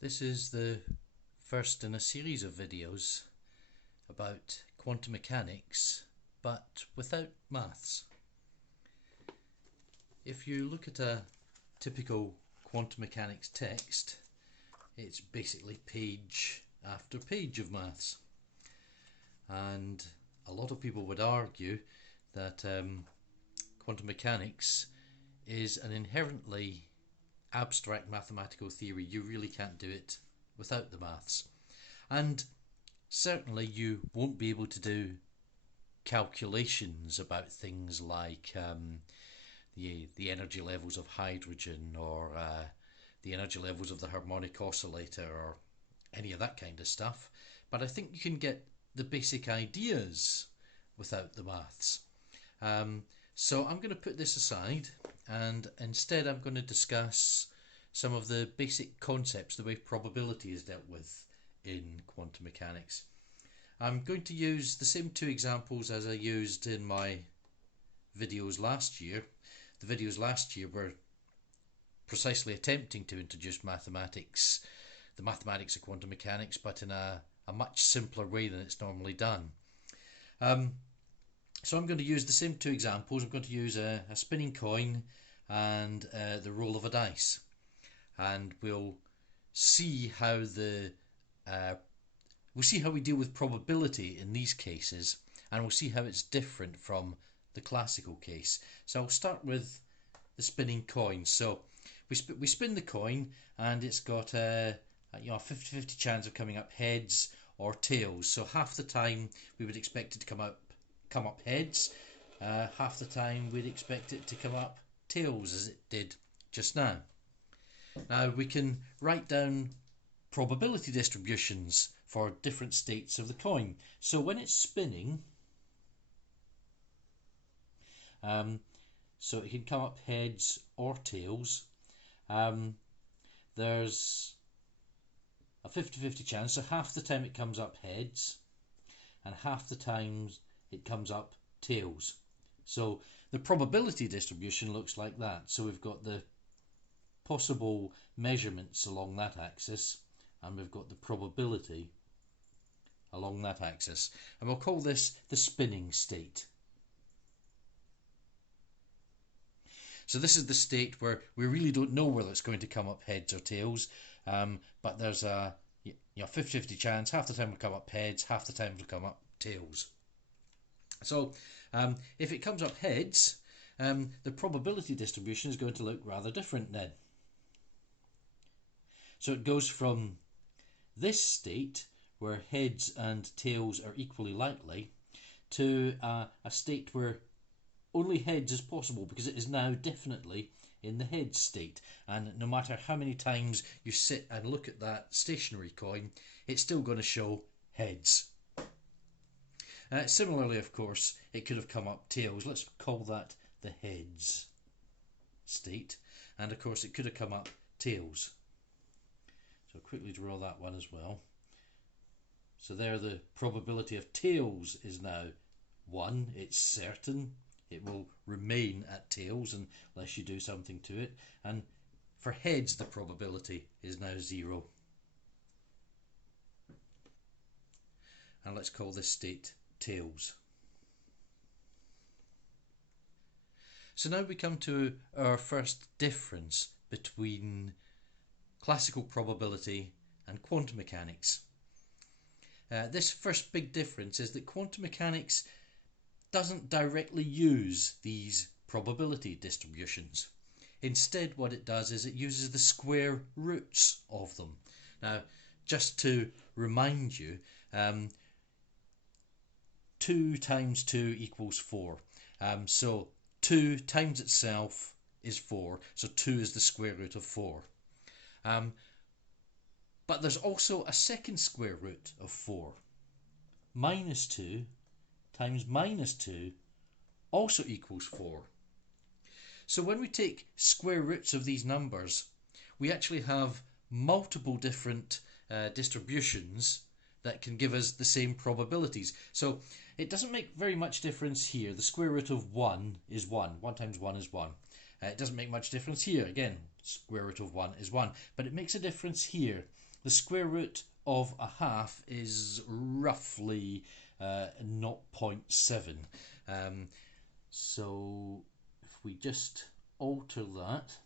This is the first in a series of videos about quantum mechanics, but without maths. If you look at a typical quantum mechanics text, it's basically page after page of maths. And a lot of people would argue that quantum mechanics is an inherently abstract mathematical theory. You really can't do it without the maths. And certainly you won't be able to do calculations about things like the energy levels of hydrogen or the energy levels of the harmonic oscillator or any of that kind of stuff. But I think you can get the basic ideas without the maths. So I'm going to put this aside, and instead I'm going to discuss some of the basic concepts, the way probability is dealt with in quantum mechanics. I'm going to use the same two examples as I used in my videos last year. The videos last year were precisely attempting to introduce mathematics, the mathematics of quantum mechanics, but in a much simpler way than it's normally done. So I'm going to use the same two examples. I'm going to use a spinning coin and the roll of a dice, and we'll see how we deal with probability in these cases, and we'll see how it's different from the classical case. So I'll start with the spinning coin. So we spin the coin, and it's got a 50-50 chance of coming up heads or tails. So half the time we would expect it to come up heads, half the time we'd expect it to come up tails, as it did just now. Now we can write down probability distributions for different states of the coin. So when it's spinning, so it can come up heads or tails, there's a 50-50 chance, so half the time it comes up heads and half the times it comes up tails. So the probability distribution looks like that. So we've got the possible measurements along that axis, and we've got the probability along that axis, and we'll call this the spinning state. So this is the state where we really don't know whether it's going to come up heads or tails, but there's a 50-50 chance. Half the time it'll come up heads, half the time it'll come up tails. So if it comes up heads, the probability distribution is going to look rather different then. So it goes from this state, where heads and tails are equally likely, to a state where only heads is possible, because it is now definitely in the head state, and no matter how many times you sit and look at that stationary coin, it's still going to show heads. Similarly, of course, it could have come up tails. Let's call that the heads state, and of course it could have come up tails. So I'll quickly draw that one as well. So there, the probability of tails is now 1. It's certain. It will remain at tails unless you do something to it. And for heads, the probability is now 0. And let's call this state tails. So now we come to our first difference between classical probability and quantum mechanics. This first big difference is that quantum mechanics doesn't directly use these probability distributions. Instead, what it does is it uses the square roots of them. Now, just to remind you, 2 times 2 equals 4. So 2 times itself is 4, so 2 is the square root of 4. But there's also a second square root of 4. Minus 2 times minus 2 also equals 4. So when we take square roots of these numbers, we actually have multiple different distributions that can give us the same probabilities. So it doesn't make very much difference here. The square root of 1 is 1. 1 times 1 is 1. It doesn't make much difference here. Again, square root of 1 is 1. But it makes a difference here. the square root of a half is roughly 0.7. So if we just alter that,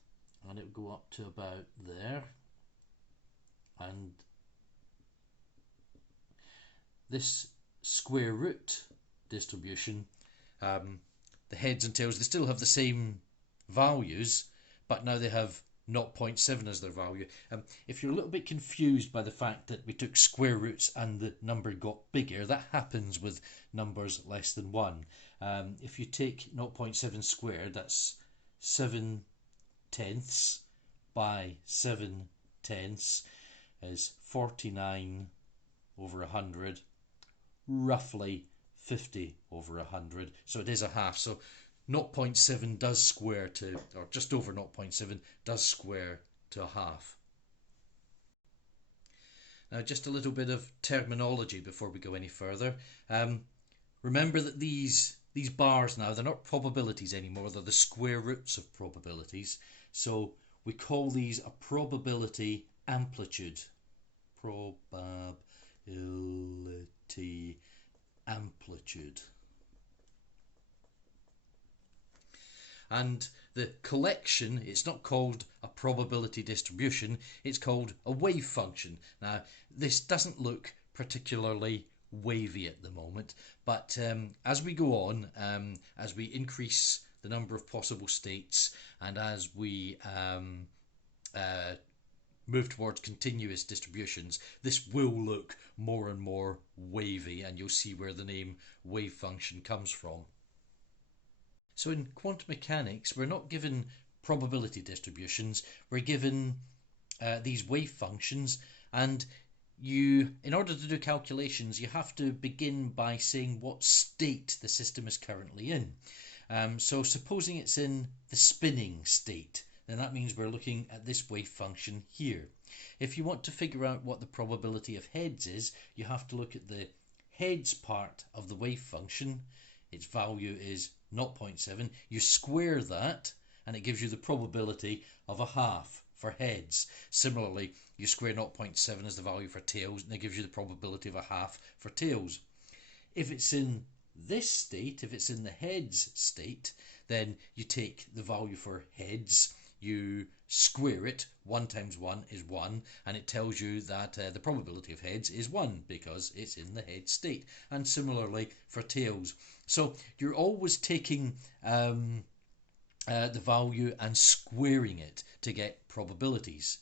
and it will go up to about there, and this square root distribution, the heads and tails, they still have the same values, but now they have 0.7 as their value. If you're a little bit confused by the fact that we took square roots and the number got bigger, that happens with numbers less than 1. If you take 0.7 squared, that's 7 tenths by 7 tenths is 49 over 100, roughly 50 over 100. So it is a half. So 0.7 does square to, or just over 0.7 does square to a half. Now just a little bit of terminology before we go any further. Remember that these bars now, they're not probabilities anymore, they're the square roots of probabilities. So we call these a probability amplitude. Probability amplitude. And the collection, it's not called a probability distribution, it's called a wave function. Now, this doesn't look particularly wavy at the moment, but as we go on, as we increase the number of possible states, and as we move towards continuous distributions, this will look more and more wavy, and you'll see where the name wave function comes from. So in quantum mechanics, we're not given probability distributions, we're given these wave functions, and in order to do calculations, you have to begin by saying what state the system is currently in. So supposing it's in the spinning state, then that means we're looking at this wave function here. If you want to figure out what the probability of heads is, you have to look at the heads part of the wave function. Its value is 0.7. You square that and it gives you the probability of a half for heads. Similarly, you square 0.7 as the value for tails and it gives you the probability of a half for tails. If it's in this state, if it's in the heads state, then you take the value for heads, you square it, 1 times 1 is 1, and it tells you that the probability of heads is 1 because it's in the head state. And similarly for tails. So you're always taking the value and squaring it to get probabilities.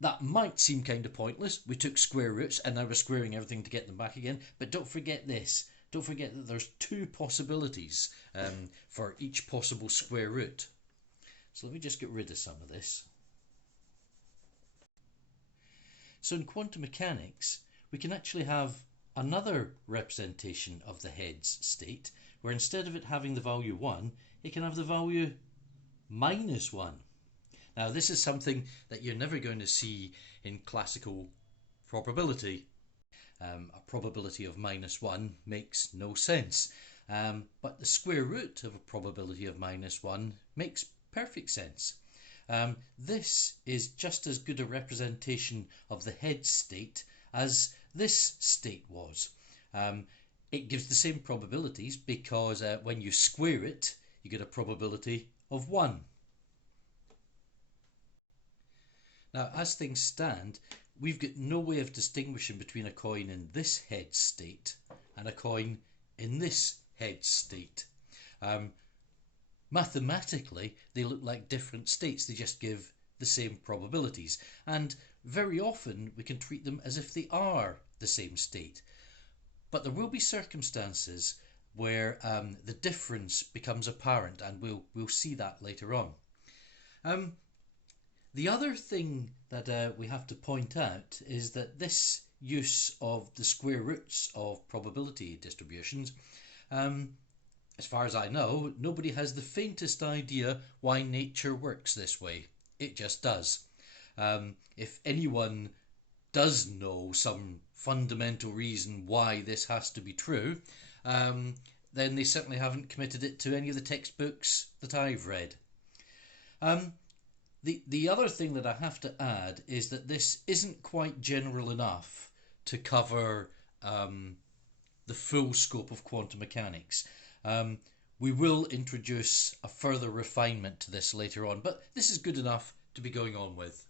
That might seem kind of pointless. We took square roots and now we're squaring everything to get them back again. But don't forget this. Don't forget that there's 2 possibilities for each possible square root. So let me just get rid of some of this. So in quantum mechanics, we can actually have another representation of the heads state, where instead of it having the value 1, it can have the value -1. Now this is something that you're never going to see in classical probability. A probability of -1 makes no sense, but the square root of a probability of -1 makes perfect sense. This is just as good a representation of the head state as this state was. It gives the same probabilities because when you square it, you get a probability of 1. Now, as things stand, we've got no way of distinguishing between a coin in this head state and a coin in this head state. Mathematically, they look like different states. They just give the same probabilities. And very often, we can treat them as if they are the same state. But there will be circumstances where the difference becomes apparent, and we'll see that later on. The other thing that we have to point out is that this use of the square roots of probability distributions, as far as I know, nobody has the faintest idea why nature works this way. It just does. If anyone does know some fundamental reason why this has to be true, then they certainly haven't committed it to any of the textbooks that I've read. The other thing that I have to add is that this isn't quite general enough to cover the full scope of quantum mechanics. Um, we will introduce a further refinement to this later on, but this is good enough to be going on with.